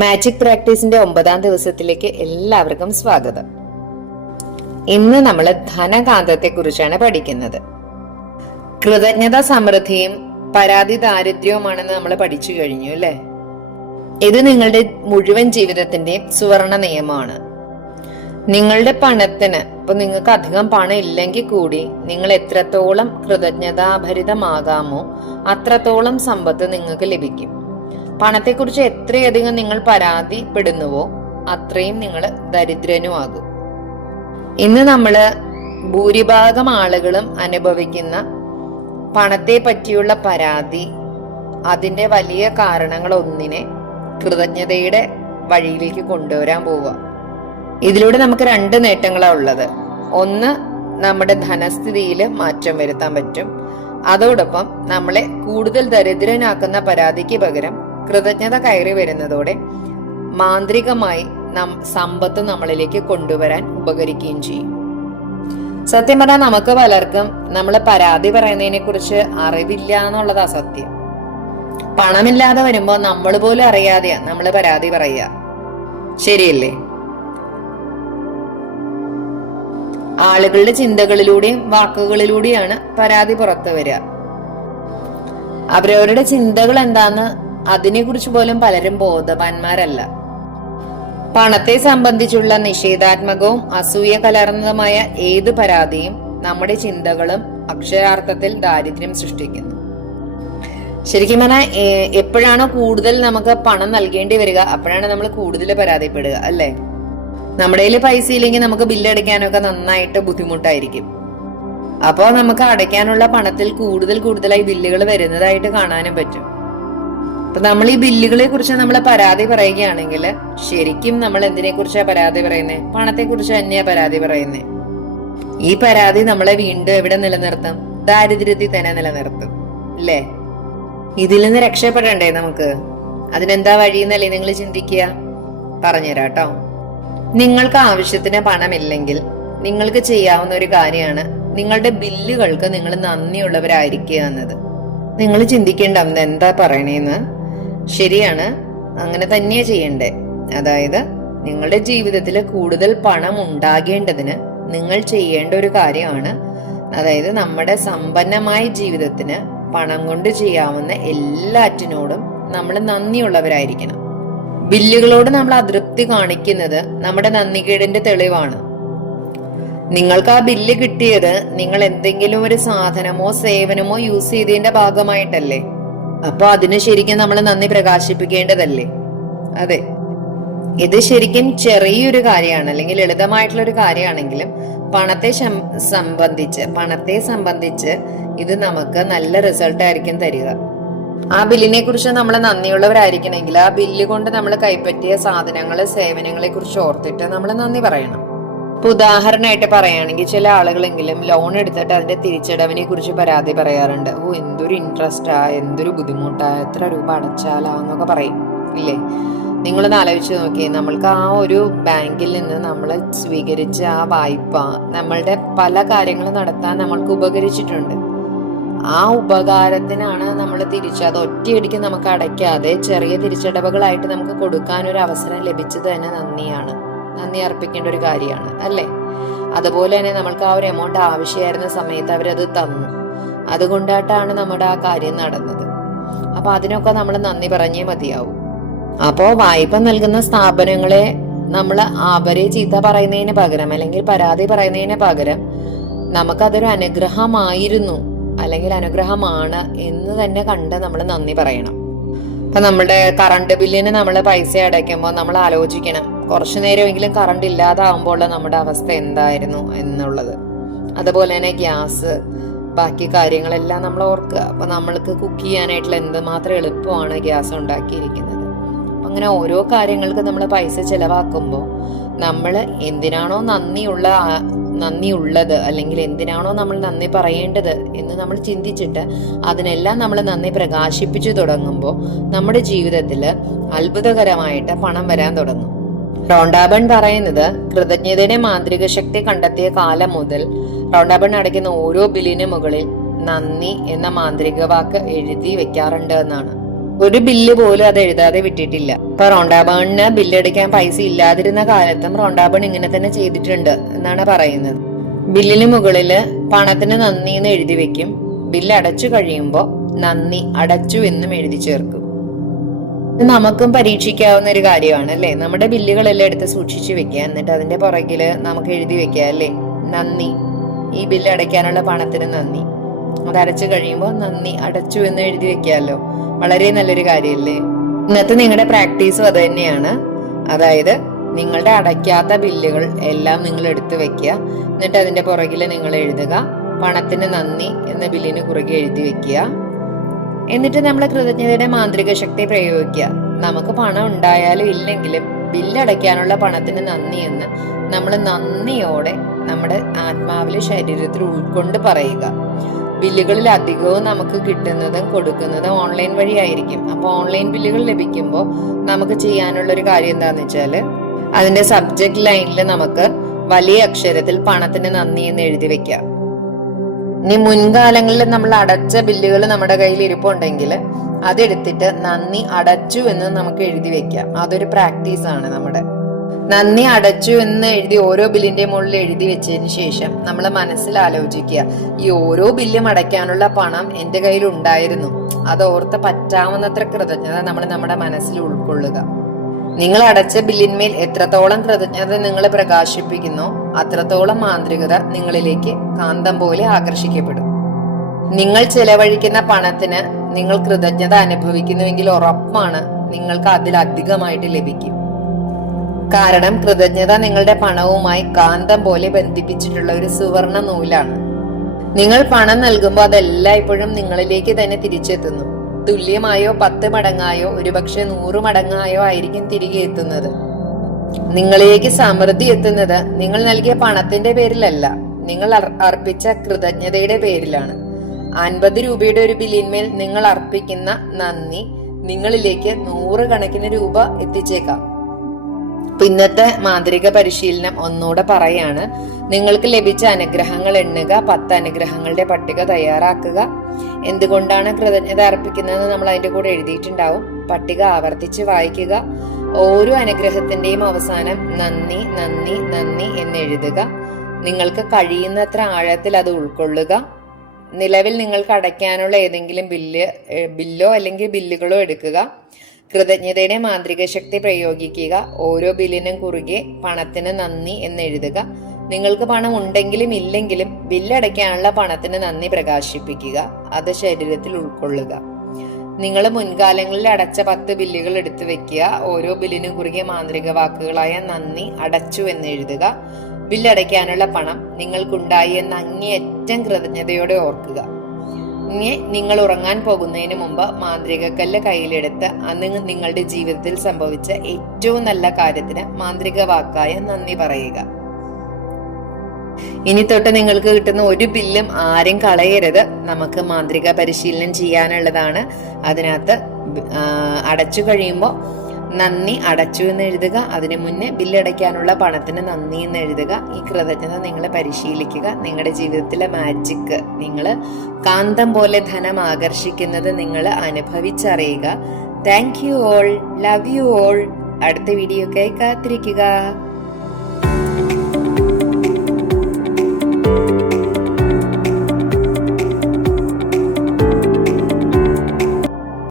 Magic പ്രാക്ടീസിന്റെ 9ാം ദിവസത്തിലേക്ക് എല്ലാവർക്കും സ്വാഗതം. ഇന്ന് നമ്മൾ ധനകാന്തത്തെ കുറിച്ചാണ് പഠിക്കുന്നത്. കൃതജ്ഞത സമൃദ്ധിയും പരാതി ദാരിദ്ര്യവുമാണെന്ന് നമ്മൾ പഠിച്ചു കഴിഞ്ഞു അല്ലേ? ഇത് നിങ്ങളുടെ മുഴുവൻ ജീവിതത്തിന്റെ സുവർണ നിയമമാണ്. നിങ്ങളുടെ പണത്തിന് ഇപ്പൊ നിങ്ങൾക്ക് അധികം പണം ഇല്ലെങ്കിൽ കൂടി നിങ്ങൾ എത്രത്തോളം കൃതജ്ഞതാഭരിതമാകാമോ അത്രത്തോളം സമ്പത്ത് നിങ്ങൾക്ക് ലഭിക്കും. പണത്തെക്കുറിച്ച് എത്രയധികം നിങ്ങൾ പരാതിപ്പെടുന്നുവോ അത്രയും നിങ്ങൾ ദരിദ്രനുമാകും. ഇന്ന് നമ്മള് ഭൂരിഭാഗം ആളുകളും അനുഭവിക്കുന്ന പണത്തെ പറ്റിയുള്ള പരാതി, അതിന്റെ വലിയ കാരണങ്ങൾ ഒന്നിനെ കൃതജ്ഞതയുടെ വഴിയിലേക്ക് കൊണ്ടുവരാൻ പോവുക. ഇതിലൂടെ നമുക്ക് 2 നേട്ടങ്ങളാണ് ഉള്ളത്. ഒന്ന്, നമ്മുടെ ധനസ്ഥിതിയിൽ മാറ്റം വരുത്താൻ പറ്റും. അതോടൊപ്പം നമ്മളെ കൂടുതൽ ദരിദ്രനാക്കുന്ന പരാതിക്ക് പകരം കൃതജ്ഞത കയറി വരുന്നതോടെ മാന്ത്രികമായി സമ്പത്ത് നമ്മളിലേക്ക് കൊണ്ടുവരാൻ ഉപകരിക്കുകയും ചെയ്യും. സത്യം പറഞ്ഞാൽ നമുക്ക് പലർക്കും നമ്മൾ പരാതി പറയുന്നതിനെ കുറിച്ച് അറിവില്ല എന്നുള്ളതാ സത്യം. പണമില്ലാതെ വരുമ്പോ നമ്മൾ പോലും അറിയാതെയാ നമ്മൾ പരാതി പറയുക, ശരിയല്ലേ? ആളുകളുടെ ചിന്തകളിലൂടെയും വാക്കുകളിലൂടെയാണ് പരാതി പുറത്തു വരിക. അവരവരുടെ ചിന്തകൾ എന്താന്ന് അതിനെക്കുറിച്ച് പോലും പലരും ബോധവാന്മാരല്ല. പണത്തെ സംബന്ധിച്ചുള്ള നിഷേധാത്മകവും അസൂയ കലർന്നതുമായ ഏത് പരാതിയും നമ്മുടെ ചിന്തകളും അക്ഷരാർത്ഥത്തിൽ ദാരിദ്ര്യം സൃഷ്ടിക്കുന്നു. ശരിക്കും പറഞ്ഞാൽ എപ്പോഴാണോ കൂടുതൽ നമുക്ക് പണം നൽകേണ്ടി വരിക അപ്പോഴാണ് നമ്മൾ കൂടുതൽ പരാതിപ്പെടുക അല്ലേ? നമ്മുടെ കയ്യിൽ പൈസ ഇല്ലെങ്കിൽ നമുക്ക് ബില്ല് അടയ്ക്കാനൊക്കെ നന്നായിട്ട് ബുദ്ധിമുട്ടായിരിക്കും. അപ്പോൾ നമുക്ക് അടയ്ക്കാനുള്ള പണത്തിൽ കൂടുതലായി ബില്ലുകൾ വരുന്നതായിട്ട് കാണാനും പറ്റും. അപ്പൊ നമ്മൾ ഈ ബില്ലുകളെ കുറിച്ച് നമ്മൾ പരാതി പറയുകയാണെങ്കിൽ ശരിക്കും നമ്മൾ എന്തിനെ കുറിച്ചാണ് പരാതി പറയുന്നത്? പണത്തെ കുറിച്ച് തന്നെയാ പരാതി പറയുന്നത്. ഈ പരാതി നമ്മളെ വീണ്ടും എവിടെ നിലനിർത്തും? ദാരിദ്ര്യത്തിൽ തന്നെ നിലനിർത്തും അല്ലേ? ഇതിൽ നിന്ന് രക്ഷപ്പെടണ്ടേ നമുക്ക്? അതിനെന്താ വഴിയെന്നല്ലേ നിങ്ങൾ ചിന്തിക്കുക? പറഞ്ഞുതരാം കേട്ടോ. നിങ്ങൾക്ക് ആവശ്യത്തിന് പണമില്ലെങ്കിൽ നിങ്ങൾക്ക് ചെയ്യാവുന്ന ഒരു കാര്യമാണ് നിങ്ങളുടെ ബില്ലുകൾക്ക് നിങ്ങൾ നന്ദിയുള്ളവരായിരിക്കുക എന്നത്. നിങ്ങൾ ചിന്തിക്കേണ്ട എന്താ പറയണേന്ന്. ശരിയാണ്, അങ്ങനെ തന്നെയാ ചെയ്യണ്ടേ. അതായത് നിങ്ങളുടെ ജീവിതത്തിൽ കൂടുതൽ പണം ഉണ്ടാകേണ്ടതിന് നിങ്ങൾ ചെയ്യേണ്ട ഒരു കാര്യമാണ്, അതായത് നമ്മുടെ സമ്പന്നമായ ജീവിതത്തിന് പണം കൊണ്ട് ചെയ്യാവുന്ന എല്ലാറ്റിനോടും നമ്മൾ നന്ദിയുള്ളവരായിരിക്കണം. ബില്ലുകളോട് നമ്മൾ അതൃപ്തി കാണിക്കുന്നത് നമ്മുടെ നന്ദികേടിന്റെ തെളിവാണ്. നിങ്ങൾക്ക് ആ ബില്ല് കിട്ടിയത് നിങ്ങൾ എന്തെങ്കിലും ഒരു സാധനമോ സേവനമോ യൂസ് ചെയ്തതിന്റെ ഭാഗമായിട്ടല്ലേ? അപ്പൊ അതിന് ശരിക്കും നമ്മൾ നന്ദി പ്രകാശിപ്പിക്കേണ്ടതല്ലേ? അതെ, ഇത് ശരിക്കും ചെറിയൊരു കാര്യമാണ് അല്ലെങ്കിൽ ലളിതമായിട്ടുള്ള ഒരു കാര്യമാണെങ്കിലും പണത്തെ സംബന്ധിച്ച് ഇത് നമുക്ക് നല്ല റിസൾട്ട് ആയിരിക്കും തരിക. ആ ബില്ലിനെ കുറിച്ച് നമ്മൾ നന്ദിയുള്ളവരായിരിക്കണമെങ്കിൽ ആ ബില്ല് കൊണ്ട് നമ്മൾ കൈപ്പറ്റിയ സാധനങ്ങള് സേവനങ്ങളെ കുറിച്ച് ഓർത്തിട്ട് നമ്മൾ നന്ദി പറയണം. ഇപ്പൊ ഉദാഹരണമായിട്ട് പറയുകയാണെങ്കിൽ ചില ആളുകളെങ്കിലും ലോൺ എടുത്തിട്ട് അതിന്റെ തിരിച്ചടവിനെ കുറിച്ച് പരാതി പറയാറുണ്ട്. എന്തൊരു ഇൻട്രസ്റ്റാ, എന്തൊരു ബുദ്ധിമുട്ടാ, എത്ര രൂപ അടച്ചാലാ എന്നൊക്കെ പറയും ഇല്ലേ? നിങ്ങളൊന്ന് ആലോചിച്ച് നോക്കിയേ, നമ്മൾക്ക് ആ ഒരു ബാങ്കിൽ നിന്ന് നമ്മൾ സ്വീകരിച്ച ആ വായ്പ നമ്മളുടെ പല കാര്യങ്ങളും നടത്താൻ നമ്മൾക്ക് ഉപകരിച്ചിട്ടുണ്ട്. ആ ഉപകാരത്തിനാണ് നമ്മൾ അത് ഒറ്റയടിക്ക് നമുക്ക് അടയ്ക്കാതെ ചെറിയ തിരിച്ചടവുകളായിട്ട് നമുക്ക് കൊടുക്കാൻ ഒരു അവസരം ലഭിച്ചത് തന്നെ നന്ദി അർപ്പിക്കേണ്ട ഒരു കാര്യമാണ് അല്ലേ? അതുപോലെ തന്നെ നമ്മൾക്ക് ആ ഒരു എമൗണ്ട് ആവശ്യമായിരുന്ന സമയത്ത് അവരത് തന്നു. അതുകൊണ്ടായിട്ടാണ് നമ്മുടെ ആ കാര്യം നടന്നത്. അപ്പൊ അതിനൊക്കെ നമ്മൾ നന്ദി പറഞ്ഞേ മതിയാവും. അപ്പോ വായ്പ നൽകുന്ന സ്ഥാപനങ്ങളെ നമ്മൾ അവരെ ചീത്ത പറയുന്നതിന് പകരം അല്ലെങ്കിൽ പരാതി പറയുന്നതിന് പകരം നമുക്കതൊരു അനുഗ്രഹമായിരുന്നു അല്ലെങ്കിൽ അനുഗ്രഹമാണ് എന്ന് തന്നെ കണ്ട് നമ്മൾ നന്ദി പറയണം. ഇപ്പൊ നമ്മുടെ കറണ്ട് ബില്ലിന് നമ്മൾ പൈസ അടയ്ക്കുമ്പോൾ നമ്മൾ ആലോചിക്കണം, കുറച്ചു നേരമെങ്കിലും കറണ്ട് ഇല്ലാതാവുമ്പോൾ നമ്മുടെ അവസ്ഥ എന്തായിരുന്നു എന്നുള്ളത്. അതുപോലെ തന്നെ ഗ്യാസ്, ബാക്കി കാര്യങ്ങളെല്ലാം നമ്മൾ ഓർക്കുക. അപ്പൊ നമ്മൾക്ക് കുക്ക് ചെയ്യാനായിട്ടുള്ള എന്തുമാത്രം എളുപ്പമാണ് ഗ്യാസ് ഉണ്ടാക്കിയിരിക്കുന്നത്. അങ്ങനെ ഓരോ കാര്യങ്ങൾക്ക് നമ്മൾ പൈസ ചെലവാക്കുമ്പോൾ നമ്മൾ എന്തിനാണോ നന്ദിയുള്ളത് അല്ലെങ്കിൽ എന്തിനാണോ നമ്മൾ നന്ദി പറയേണ്ടത് എന്ന് നമ്മൾ ചിന്തിച്ചിട്ട് അതിനെല്ലാം നമ്മൾ നന്ദി പ്രകാശിപ്പിച്ചു തുടങ്ങുമ്പോൾ നമ്മുടെ ജീവിതത്തിൽ അത്ഭുതകരമായിട്ട് പണം വരാൻ തുടങ്ങും. റോണ്ടാബൺ പറയുന്നത് കൃതജ്ഞതയുടെ മാന്ത്രിക ശക്തി കണ്ടെത്തിയ കാലം മുതൽ റോണ്ടാബൺ അടയ്ക്കുന്ന ഓരോ ബില്ലിന് മുകളിൽ നന്ദി എന്ന മാന്ത്രിക വാക്ക് എഴുതി വെക്കാറുണ്ട് എന്നാണ്. ഒരു ബില്ല് പോലും അത് എഴുതാതെ വിട്ടിട്ടില്ല. ഇപ്പൊ റോണ്ടാബേണിന് ബില്ലടിക്കാൻ പൈസ ഇല്ലാതിരുന്ന കാലത്തും റോണ്ടാബേൺ ഇങ്ങനെ തന്നെ ചെയ്തിട്ടുണ്ട് എന്നാണ് പറയുന്നത്. ബില്ലിന് മുകളില് പണത്തിന് നന്ദി എന്ന് എഴുതി വെക്കും. ബില്ല് അടച്ചു കഴിയുമ്പോ നന്ദി അടച്ചു എന്നും എഴുതി ചേർക്കും. നമുക്കും പരീക്ഷിക്കാവുന്ന ഒരു കാര്യമാണ് അല്ലെ. നമ്മുടെ ബില്ലുകളെല്ലാം എടുത്ത് സൂക്ഷിച്ചു വെക്കുക. എന്നിട്ട് അതിന്റെ പുറകില് നമുക്ക് എഴുതി വെക്കുക അല്ലെ, നന്ദി, ഈ ബില്ല് അടയ്ക്കാനുള്ള പണത്തിന് നന്ദി. അത് അടച്ചു കഴിയുമ്പോൾ നന്ദി അടച്ചു എന്ന് എഴുതി വെക്കാമല്ലോ. വളരെ നല്ലൊരു കാര്യമല്ലേ. ഇന്നത്തെ നിങ്ങളുടെ പ്രാക്ടീസും അത് തന്നെയാണ്. അതായത് നിങ്ങളുടെ അടയ്ക്കാത്ത ബില്ലുകൾ എല്ലാം നിങ്ങൾ എടുത്തു വെക്കുക. എന്നിട്ട് അതിന്റെ പുറകിൽ നിങ്ങൾ എഴുതുക പണത്തിന് നന്ദി എന്ന ബില്ലിന് കുറുകെ എഴുതി വെക്കുക. എന്നിട്ട് നമ്മൾ കൃതജ്ഞതയുടെ മാന്ത്രിക ശക്തി പ്രയോഗിക്കുക. നമുക്ക് പണം ഉണ്ടായാലും ഇല്ലെങ്കിലും ബില്ലടയ്ക്കാനുള്ള പണത്തിന് നന്ദി എന്ന് നമ്മൾ നന്ദിയോടെ നമ്മുടെ ആത്മാവിലെ ശരീരത്തിൽ ഉൾക്കൊണ്ട് പറയുക. ബില്ലുകളിൽ അധികവും നമുക്ക് കിട്ടുന്നതും കൊടുക്കുന്നതും ഓൺലൈൻ വഴിയായിരിക്കും. അപ്പൊ ഓൺലൈൻ ബില്ലുകൾ ലഭിക്കുമ്പോൾ നമുക്ക് ചെയ്യാനുള്ള ഒരു കാര്യം എന്താന്ന് വെച്ചാല് അതിന്റെ സബ്ജക്ട് ലൈനിൽ നമുക്ക് വലിയ അക്ഷരത്തിൽ പണത്തിന് നന്ദി എന്ന് എഴുതി വെക്കാം. ഇനി മുൻകാലങ്ങളിൽ നമ്മൾ അടച്ച ബില്ലുകൾ നമ്മുടെ കയ്യിൽ ഇരിപ്പുണ്ടെങ്കിൽ അതെടുത്തിട്ട് നന്ദി അടച്ചു എന്ന് നമുക്ക് എഴുതി വെക്കാം. അതൊരു പ്രാക്ടീസ് ആണ് നമ്മുടെ. നന്ദി അടച്ചു എന്ന് എഴുതി ഓരോ ബില്ലിന്റെ മുകളിൽ എഴുതി വെച്ചതിന് ശേഷം നമ്മൾ മനസ്സിൽ ആലോചിക്കുക, ഈ ഓരോ ബില്ലും അടയ്ക്കാനുള്ള പണം എന്റെ കയ്യിൽ ഉണ്ടായിരുന്നു. അത് ഓർത്ത് പറ്റാവുന്നത്ര കൃതജ്ഞത നമ്മൾ നമ്മുടെ മനസ്സിൽ ഉൾക്കൊള്ളുക. നിങ്ങൾ അടച്ച ബില്ലിന്മേൽ എത്രത്തോളം കൃതജ്ഞത നിങ്ങൾ പ്രകാശിപ്പിക്കുന്നോ അത്രത്തോളം മാന്ത്രികത നിങ്ങളിലേക്ക് കാന്തം പോലെ ആകർഷിക്കപ്പെടും. നിങ്ങൾ ചെലവഴിക്കുന്ന പണത്തിന് നിങ്ങൾ കൃതജ്ഞത അനുഭവിക്കുന്നുവെങ്കിൽ ഉറപ്പാണ് നിങ്ങൾക്ക് അതിലധികമായിട്ട് ലഭിക്കും. കാരണം കൃതജ്ഞത നിങ്ങളുടെ പണവുമായി കാന്തം പോലെ ബന്ധിപ്പിച്ചിട്ടുള്ള ഒരു സുവർണ നൂലാണ്. നിങ്ങൾ പണം നൽകുമ്പോൾ അതെല്ലാം ഇപ്പോഴും നിങ്ങളിലേക്ക് തന്നെ തിരിച്ചെത്തുന്നു. തുല്യമായോ 10 മടങ്ങായോ ഒരുപക്ഷെ 100 മടങ്ങായോ ആയിരിക്കും തിരികെ എത്തുന്നത്. നിങ്ങളിലേക്ക് സമൃദ്ധി എത്തുന്നത് നിങ്ങൾ നൽകിയ പണത്തിന്റെ പേരിലല്ല, നിങ്ങൾ അർപ്പിച്ച കൃതജ്ഞതയുടെ പേരിലാണ്. 50 രൂപയുടെ ഒരു ബില്ലിന്മേൽ നിങ്ങൾ അർപ്പിക്കുന്ന നന്ദി നിങ്ങളിലേക്ക് 100 കണക്കിന് രൂപ എത്തിച്ചേക്കാം. ഇന്നത്തെ മാന്ത്രിക പരിശീലനം ഒന്നുകൂടെ പറയാണ്. നിങ്ങൾക്ക് ലഭിച്ച അനുഗ്രഹങ്ങൾ എണ്ണുക, 10 അനുഗ്രഹങ്ങളുടെ പട്ടിക തയ്യാറാക്കുക. എന്തുകൊണ്ടാണ് കൃതജ്ഞത അർപ്പിക്കുന്നത് നമ്മൾ അതിന്റെ കൂടെ എഴുതിയിട്ടുണ്ടാവും. പട്ടിക ആവർത്തിച്ച് വായിക്കുക. ഓരോ അനുഗ്രഹത്തിന്റെയും അവസാനം നന്ദി നന്ദി നന്ദി എന്ന് എഴുതുക. നിങ്ങൾക്ക് കഴിയുന്നത്ര ആഴത്തിൽ അത് ഉൾക്കൊള്ളുക. നിലവിൽ നിങ്ങൾക്ക് അടയ്ക്കാനുള്ള ഏതെങ്കിലും ബില്ലോ അല്ലെങ്കിൽ ബില്ലുകളോ എടുക്കുക. കൃതജ്ഞതയുടെ മാന്ത്രിക ശക്തി പ്രയോഗിക്കുക. ഓരോ ബില്ലിനും കുറുകെ പണത്തിന് നന്ദി എന്ന് എഴുതുക. നിങ്ങൾക്ക് പണം ഉണ്ടെങ്കിലും ഇല്ലെങ്കിലും ബില്ലടയ്ക്കാനുള്ള പണത്തിന് നന്ദി പ്രകാശിപ്പിക്കുക. അത് ശരീരത്തിൽ ഉൾക്കൊള്ളുക. നിങ്ങൾ മുൻകാലങ്ങളിൽ അടച്ച 10 ബില്ലുകൾ എടുത്തു വെക്കുക. ഓരോ ബില്ലിനും കുറുകെ മാന്ത്രിക വാക്കുകളായ നന്ദി അടച്ചു എന്ന് എഴുതുക. ബില്ലടയ്ക്കാനുള്ള പണം നിങ്ങൾക്കുണ്ടായി എന്ന് അങ്ങേയറ്റം കൃതജ്ഞതയോടെ ഓർക്കുക. ഇനി നിങ്ങൾ ഉറങ്ങാൻ പോകുന്നതിന് മുമ്പ് മാന്ത്രിക കല്ല് കയ്യിലെടുത്ത് അന്ന് നിങ്ങളുടെ ജീവിതത്തിൽ സംഭവിച്ച ഏറ്റവും നല്ല കാര്യത്തിന് മാന്ത്രിക വാക്കായ നന്ദി പറയുക. ഇനി തൊട്ട് നിങ്ങൾക്ക് കിട്ടുന്ന ഒരു ബില്ലും ആരും കളയരുത്. നമുക്ക് മാന്ത്രിക പരിശീലനം ചെയ്യാനുള്ളതാണ്. അതിനകത്ത് അടച്ചു കഴിയുമ്പോൾ നന്ദി അടച്ചു എന്ന് എഴുതുക. അതിനു മുന്നേ ബില്ലടയ്ക്കാനുള്ള പണത്തിന് നന്ദി എന്ന് എഴുതുക. ഈ കൃതജ്ഞത നിങ്ങൾ പരിശീലിക്കുക. നിങ്ങളുടെ ജീവിതത്തിലെ മാജിക്, നിങ്ങൾ കാന്തം പോലെ ധനം ആകർഷിക്കുന്നത് നിങ്ങൾ അനുഭവിച്ചറിയുക. Thank you all, love you all. അടുത്ത വീഡിയോക്കായി കാത്തിരിക്കുക.